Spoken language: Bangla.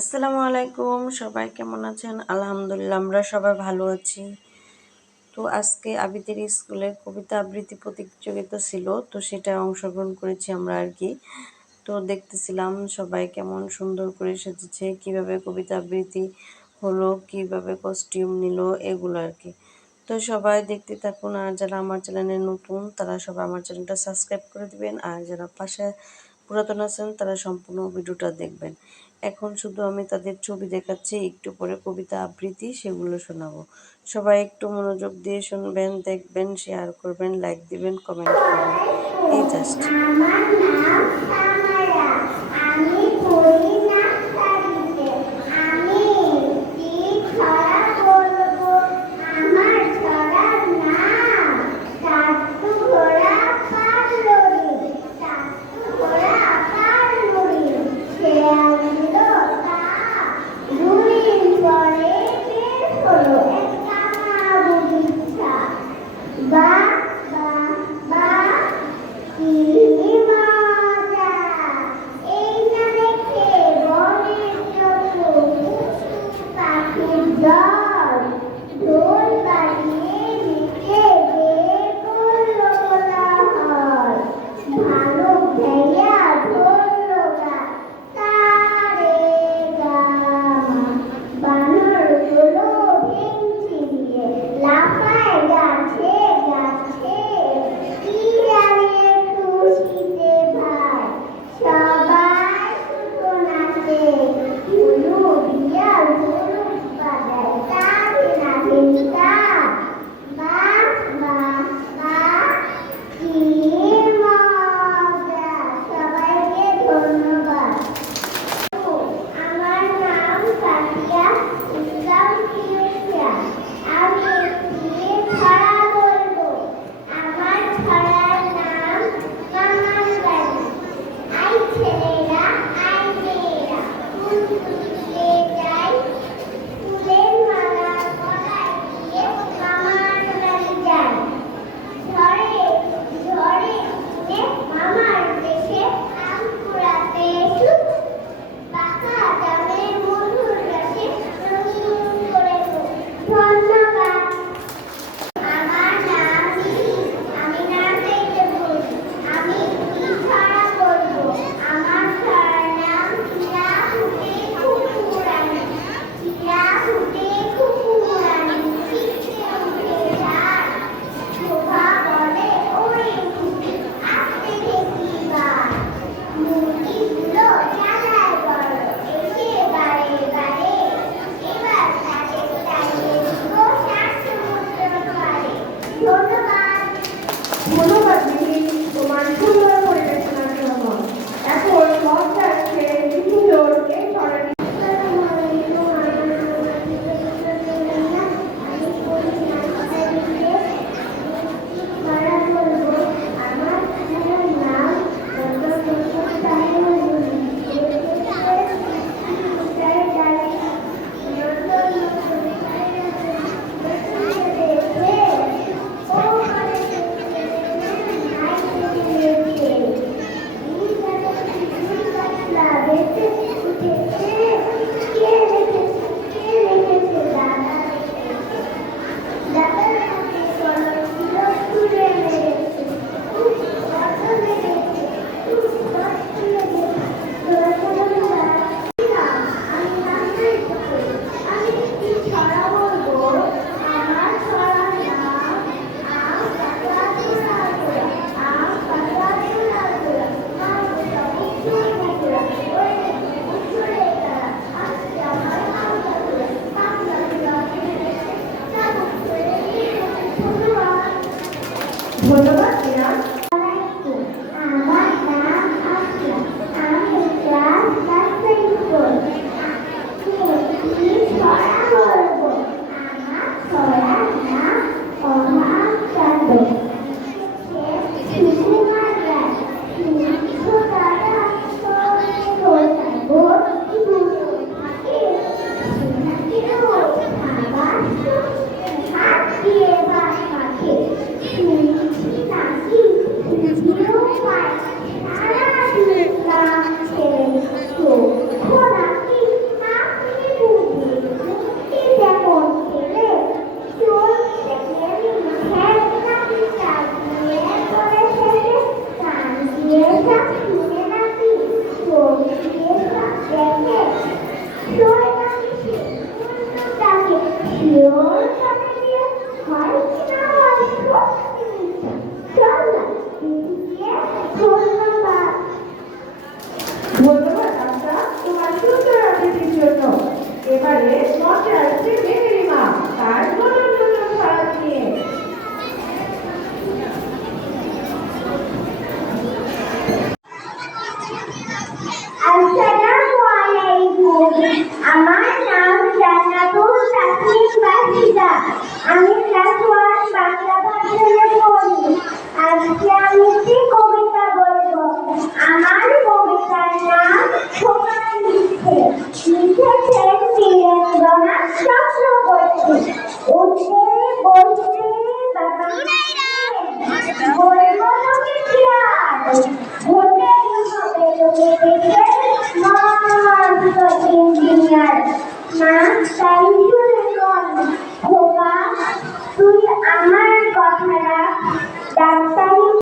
আসসালামু আলাইকুম, সবাই কেমন আছেন? আলহামদুলিল্লাহ, আমরা সবাই ভালো আছি। তো আজকে আবিদের স্কুলে কবিতা আবৃত্তি প্রতিযোগিতা ছিল, তো সেটা অংশগ্রহণ করেছি আমরা আর কি। তো দেখতেছিলাম সবাই কেমন সুন্দর করে সেজেছে, কীভাবে কবিতা আবৃত্তি হলো, কীভাবে কস্টিউম নিল, এগুলো আর কি। তো সবাই দেখতে থাকুন, আর যারা আমার চ্যানেলে নতুন, তারা সবাই আমার চ্যানেলটা সাবস্ক্রাইব করে দিবেন, আর যারা পাশে পুরাতন আছেন, তারা সম্পূর্ণ ভিডিওটা দেখবেন। এখন শুধু আমি তাদের ছবি দেখাচ্ছি, একটু পরে কবিতা আবৃত্তি সেগুলো শোনাবো। সবাই একটু মনোযোগ দিয়ে শুনবেন, দেখবেন শেয়ার করবেন লাইক দিবেন কমেন্ট করবেন। এই জাস্ট ধন্যবাদ আচ্ছা তোমার সুন্দর আবৃত্তির জন্য এবারে মঞ্চে আসছে মেহেরিমা তার নতুন নতুন ফারাক নিয়ে আসসালামু আলাইকুম আমার নাম জান্নাতুল তাসলিম বাসিদা আমি লিখে লিখেছেন বীরেন্দ্রনাথ চক্রবর্তী